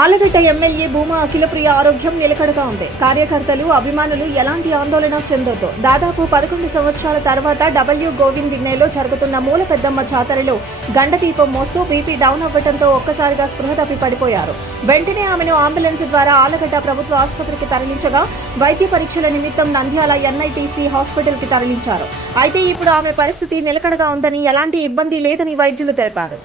Allagadda MLA Bhuma Akhilapriya ఆరోగ్యం నిలకడగా ఉంది. కార్యకర్తలు, అభిమానులు ఎలాంటి ఆందోళన చెందొద్దు. దాదాపు 11 సంవత్సరాల తర్వాత డబ్ల్యూ గోవింద్ దిన్నెలో జరుగుతున్న మూల పెద్దమ్మ జాతరలో గండదీపం మోస్తూ బీపీ డౌన్ అవ్వడంతో ఒక్కసారిగా స్పృహ తప్పి పడిపోయారు. వెంటనే ఆమెను అంబులెన్స్ ద్వారా ఆలగడ్డ ప్రభుత్వ ఆసుపత్రికి తరలించగా వైద్య పరీక్షల నిమిత్తం నంద్యాల ఎన్ఐటీసీ హాస్పిటల్కి తరలించారు. అయితే ఇప్పుడు ఆమె పరిస్థితి నిలకడగా ఉందని, ఎలాంటి ఇబ్బంది లేదని వైద్యులు తెలిపారు.